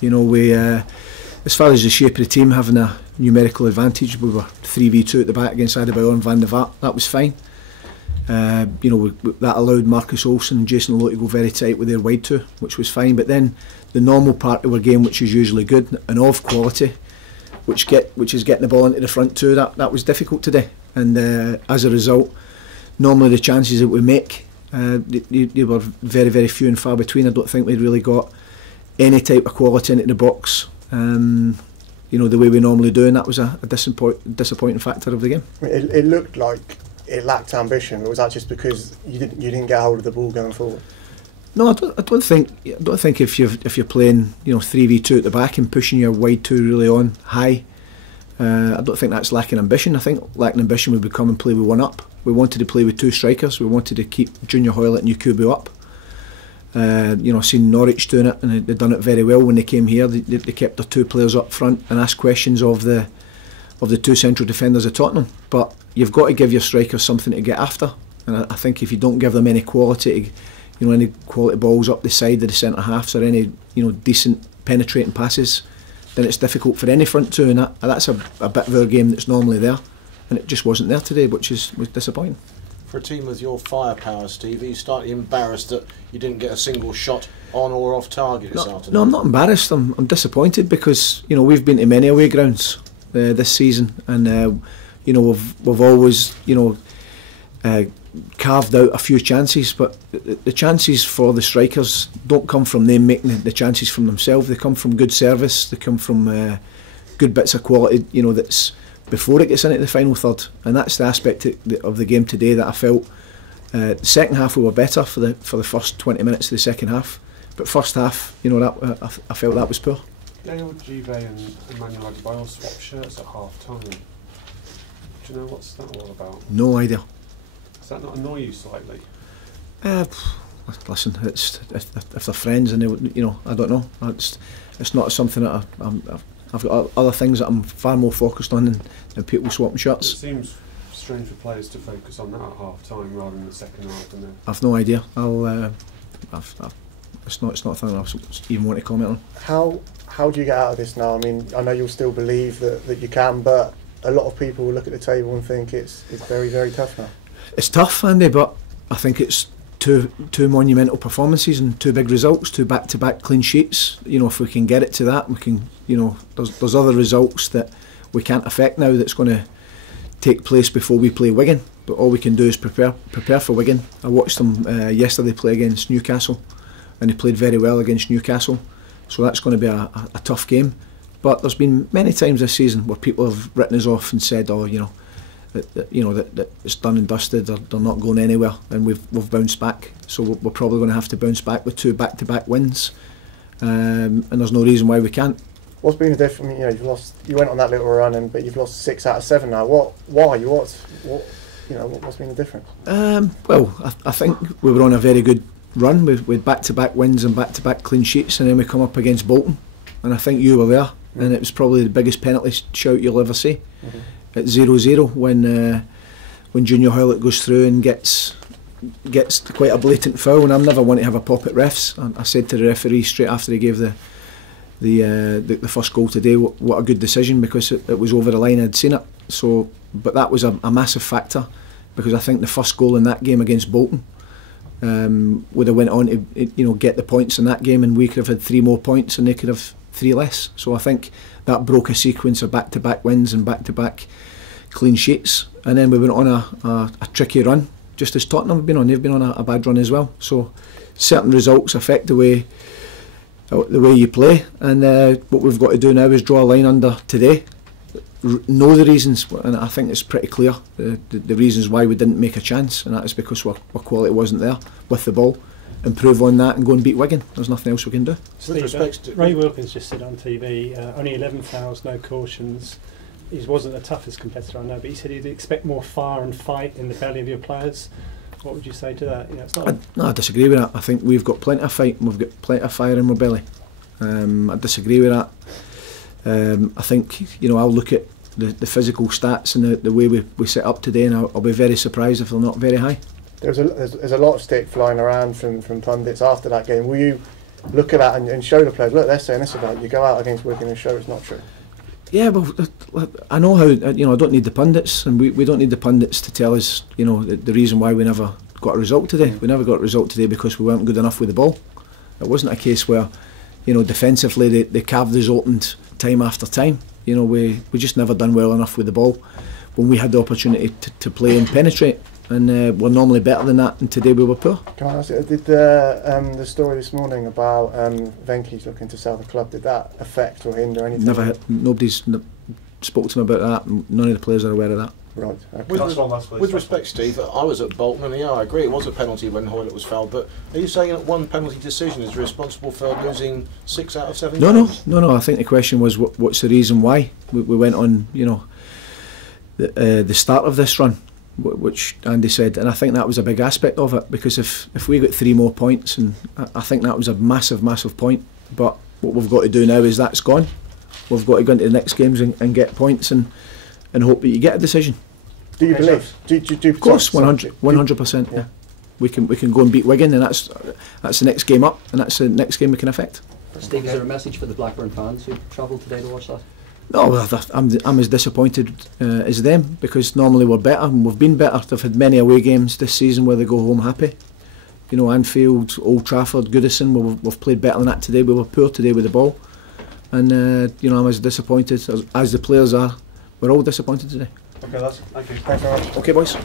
You know, we as far as the shape of the team having a numerical advantage, we were 3v2 at the back against Vaart and Van der Vaart. That was fine. You know, that allowed Marcus Olsen and Jason Lowe to go very tight with their wide two, which was fine. But then the normal part of our game, which is usually good and of quality, which is getting the ball into the front two, that was difficult today. And as a result, normally the chances that we make, they were very, very few and far between. I don't think we'd really got any type of quality into the box. You know, the way we normally do, and that was a disappointing factor of the game. It looked like it lacked ambition. Was that just because you didn't get hold of the ball going forward? No, I don't think if you're playing, you know, 3v2 at the back and pushing your wide two really on high, I don't think that's lacking ambition. I think lacking ambition would be come and play with one up. We wanted to play with two strikers. We wanted to keep Junior Hoylett and Yakubu up. You know, I've seen Norwich doing it, and they've done it very well when they came here. They kept their two players up front and asked questions of the two central defenders of Tottenham. But you've got to give your strikers something to get after, and I think if you don't give them any quality, you know, any quality balls up the side of the centre halves or any, you know, decent penetrating passes, then it's difficult for any front two, and that's a bit of our game that's normally there, and it just wasn't there today, which was disappointing. For a team with your firepower, Steve, are you slightly embarrassed that you didn't get a single shot on or off target this afternoon? No, I'm not embarrassed. I'm disappointed because, you know, we've been to many away grounds this season, and you know, we've always, you know, carved out a few chances, but the chances for the strikers don't come from them making the chances from themselves. They come from good service. They come from good bits of quality, you know, that's before it gets into the final third, and that's the aspect of the game today that I felt. The second half we were better for the first 20 minutes of the second half, but first half, you know, that I felt that was poor. Daniel Juve and Emmanuel Adebayor swapped shirts at half time. Do you know what's that all about? No idea. Does that not annoy you slightly? Listen, it's if they're friends and they, you know, I don't know. It's not something that I've got other things that I'm far more focused on than people swapping shirts. It seems strange for players to focus on that at half time rather than the second half. I've no idea. It's not something I even want to comment on. How do you get out of this now? I mean, I know you'll still believe that you can, but a lot of people will look at the table and think it's very, very tough now. It's tough, Andy, but I think it's two monumental performances and two big results, two back-to-back clean sheets. You know, if we can get it to that, we can. You know, there's other results that we can't affect now that's going to take place before we play Wigan. But all we can do is prepare for Wigan. I watched them yesterday play against Newcastle, and they played very well against Newcastle. So that's going to be a tough game. But there's been many times this season where people have written us off and said, "Oh, you know, that it's done and dusted. They're not going anywhere," and we've bounced back. So we're probably going to have to bounce back with two back-to-back wins, and there's no reason why we can't. What's been the difference? You know, you went on that little run, but you've lost 6 out of 7 now. Why? What's been the difference? Well, I think we were on a very good run with back-to-back wins and back-to-back clean sheets, and then we come up against Bolton, and I think you were there, and it was probably the biggest penalty shout you'll ever see. At 0-0 when Junior Hoylett goes through and gets quite a blatant foul, and I'm never one to have a pop at refs. I said to the referee straight after he gave the first goal today, what a good decision, because it was over the line. I'd seen it. So, but that was a massive factor, because I think the first goal in that game against Bolton would have went on to get the points in that game, and we could have had 3 more points and they could have 3 less. So I think that broke a sequence of back-to-back wins and back-to-back clean sheets, and then we went on a tricky run, just as Tottenham have been on. They've been on a bad run as well. So certain results affect the way you play, and what we've got to do now is draw a line under today, know the reasons, and I think it's pretty clear the reasons why we didn't make a chance, and that is because our quality wasn't there with the ball. Improve on that and go and beat Wigan. There's nothing else we can do. Steve, Ray Wilkins just said on TV, only 11 fouls, no cautions. He wasn't the toughest competitor I know, but he said he'd expect more fire and fight in the belly of your players. What would you say to that? It's not I disagree with that. I think we've got plenty of fight and we've got plenty of fire in our belly. I disagree with that. I think I'll look at the physical stats and the way we set up today, and I'll be very surprised if they're not very high. There's a lot of stick flying around from pundits after that game. Were you look at that and show the players, look, they're saying this about you. Go out against Wigan and show it's not true. Yeah, well, I know how, you know, I don't need the pundits, and we don't need the pundits to tell us, you know, the reason why we never got a result today. We never got a result today because we weren't good enough with the ball. It wasn't a case where, you know, defensively they carved us open time after time. You know, we just never done well enough with the ball when we had the opportunity to play and penetrate. And we're normally better than that, and today we were poor. Can I ask you, did the story this morning about Venky's looking to sell the club, did that affect or hinder anything? Nobody's spoke to me about that. None of the players are aware of that. Right. Okay. With respect, Steve, I was at Bolton, and yeah, I agree it was a penalty when Hoylett was fouled. But are you saying that one penalty decision is responsible for losing 6 out of 7 games? No. I think the question was what's the reason why we went on, you know, the start of this run, which Andy said, and I think that was a big aspect of it, because if we got 3 more points, and I think that was a massive point. But what we've got to do now is that's gone. We've got to go into the next games and get points and hope that you get a decision. Do you believe? Do of course, 100%. Yeah, we can go and beat Wigan, and that's the next game up, and that's the next game we can affect. Steve, is there a message for the Blackburn fans who travelled today to watch that? No, I'm as disappointed as them, because normally we're better, and we've been better. They've had many away games this season where they go home happy. You know, Anfield, Old Trafford, Goodison, we've played better than that today. We were poor today with the ball, and you know, I'm as disappointed as the players are. We're all disappointed today. Okay, thank you. Thanks very much. Okay, boys.